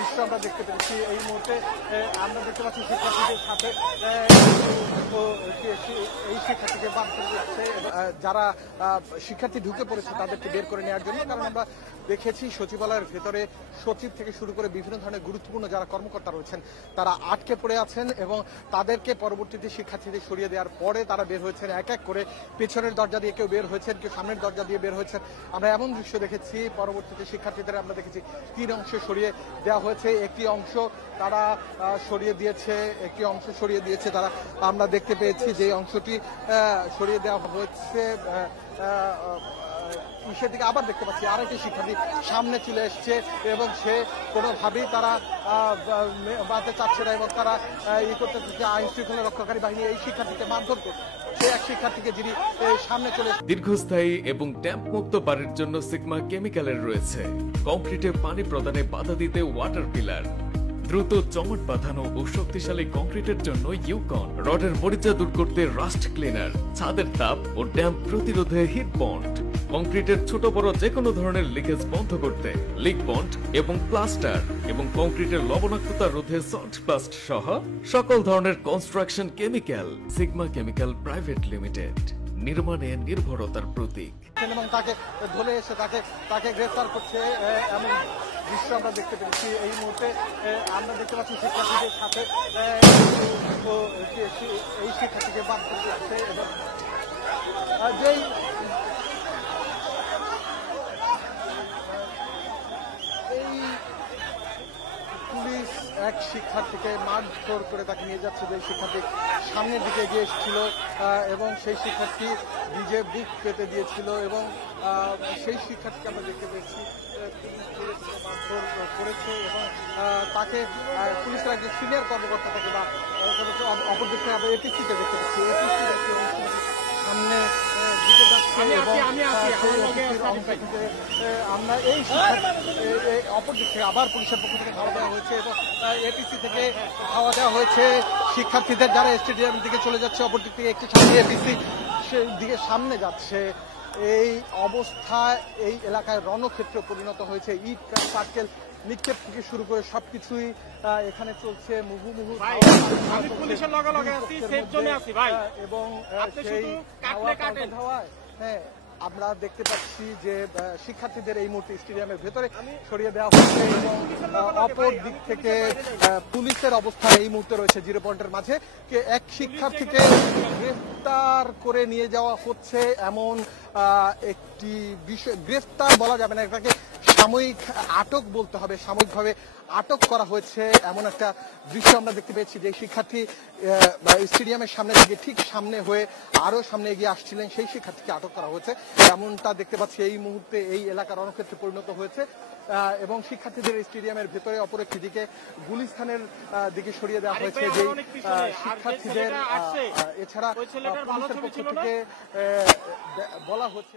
দৃশ্য আমরা দেখতে পেরেছি এই মুহূর্তে। আমরা দেখতে পাচ্ছি শিক্ষার্থীদের সাথে এই শিক্ষার্থীকে বাদ করে যাচ্ছে, যারা শিক্ষার্থী ঢুকে পড়েছে তাদেরকে বের করে নেওয়ার জন্য। কারণ আমরা দেখেছি সচিবালয়ের ভেতরে সচিব থেকে শুরু করে বিভিন্ন ধরনের গুরুত্বপূর্ণ যারা কর্মকর্তা রয়েছেন তারা আটকে পড়ে আছেন এবং তাদেরকে পরবর্তীতে শিক্ষার্থীদের সরিয়ে দেওয়ার পরে তারা বের হয়েছেন এক এক করে। পেছনের দরজা দিয়ে কেউ বের হয়েছেন, কেউ সামনের দরজা দিয়ে বের হয়েছেন। আমরা এমন দৃশ্য দেখেছি। পরবর্তীতে শিক্ষার্থীদের আমরা দেখেছি 3 অংশে সরিয়ে দেওয়া হয়েছে। একটি অংশ তারা সরিয়ে দিয়েছে তারা। আমরা দেখতে পেয়েছি যে অংশটি সরিয়ে দেওয়া হয়েছে ইসের দিকে। আবার দেখতে পাচ্ছি আরেকটি শিক্ষার্থী সামনে চলে এসছে এবং সে কোনোভাবেই তারা বাঁধতে চাচ্ছে না এবং তারা করতে চাচ্ছে আইন শৃঙ্খলা রক্ষাকারী বাহিনী এই শিক্ষার্থীকে মারধর করছে। সে এক শিক্ষার্থীকে যিনি সামনে চলে দীর্ঘস্থায়ী এবং ট্যাম্প মুক্ত বাড়ির জন্য সিগমা কেমিক্যালের রয়েছে কংক্রিটে পানি প্রদানে বাধা দিতে ওয়াটার পিলার, দ্রুত চমট বাঁধানো ও শক্তিশালী কংক্রিটের জন্য ইউকন, রডের মরিচা দূর করতে রাস্ট ক্লিনার, ছাদের তাপ ও ড্যাম্প প্রতিরোধে হিট বন্ড, কংক্রিটের ছোট বড় যে কোনো ধরনের লিকেজ বন্ধ করতে লিক বন্ড এবং প্লাস্টার এবং কংক্রিটের লবণাক্ততা রোধে সল্ট প্লাস্ট সহ সকল ধরনের construction chemical. Sigma chemical private limited, নির্মাণে নির্ভরতার প্রতীক। এবং তাকে ধরে এসে তাকে গ্রেফতার করছে এমন দৃশ্য আমরা দেখতে পেরেছি এই মুহূর্তে। আমরা দেখতে পাচ্ছি শিক্ষার্থীদের সাথে এই শিক্ষার্থীকে বাদ করে যাচ্ছে এবং যেই পুলিশ এক শিক্ষার্থীকে মারধর করে তাকে নিয়ে যাচ্ছে। যে শিক্ষার্থী সামনের দিকে এগিয়ে এসেছিল এবং সেই শিক্ষার্থী নিজে বুক পেতে দিয়েছিল এবং সেই শিক্ষার্থীকে আমরা দেখতে পেয়েছি মারধর করেছে এবং তাকে পুলিশের একজন সিনিয়র কর্মকর্তা তাকে বা অপরদিকে আমরা এপিসিতে দেখতে পাচ্ছি। সামনে দিকে যাচ্ছে এবং আমরা এই অপরদিক থেকে আবার পুলিশের পক্ষ থেকে ধাওয়া দেওয়া হয়েছে এবং এপিসি থেকে ধাওয়া দেওয়া হয়েছে শিক্ষার্থীদের যারা স্টেডিয়াম দিকে চলে যাচ্ছে। অপরদিক থেকে একটি সামনে এপিসি সেই দিকে সামনে যাচ্ছে। এই অবস্থায় এই এলাকায় রণক্ষেত্র পরিণত হয়েছে। ইট পাটকেল নিক্ষেপ থেকে শুরু করে সবকিছুই এখানে চলছে মুহুর্মুহু এবং সেই ধাওয়ায় আমরা দেখতে পাচ্ছি যে শিক্ষার্থীদের এই মুহূর্তে স্টেডিয়ামের ভেতরে সরিয়ে দেওয়া হচ্ছে এবং অপর দিক থেকে পুলিশের অবস্থা এই মুহূর্তে রয়েছে 0 পয়েন্টের মাঝে। এক শিক্ষার্থীকে গ্রেফতার করে নিয়ে যাওয়া হচ্ছে এমন একটি বিষয়। গ্রেফতার বলা যাবে না, এটাকে সাময়িক আটক বলতে হবে। সাময়িকভাবে আটক করা হয়েছে এমন একটা দৃশ্য আমরা দেখতে পেয়েছি। যে শিক্ষার্থী স্টেডিয়ামের সামনে থেকে ঠিক সামনে হয়ে আরো সামনে এগিয়ে আসছিলেন সেই শিক্ষার্থীকে আটক করা হয়েছে এমনটা দেখতে পাচ্ছি। এই মুহূর্তে এই এলাকা রণক্ষেত্রে পরিণত হয়েছে এবং শিক্ষার্থীদের স্টেডিয়ামের ভেতরে অপর একটি দিকে গুলিস্তানের দিকে সরিয়ে দেওয়া হয়েছে। যে শিক্ষার্থীদের এছাড়া পুলিশের পক্ষ থেকে বলা হচ্ছে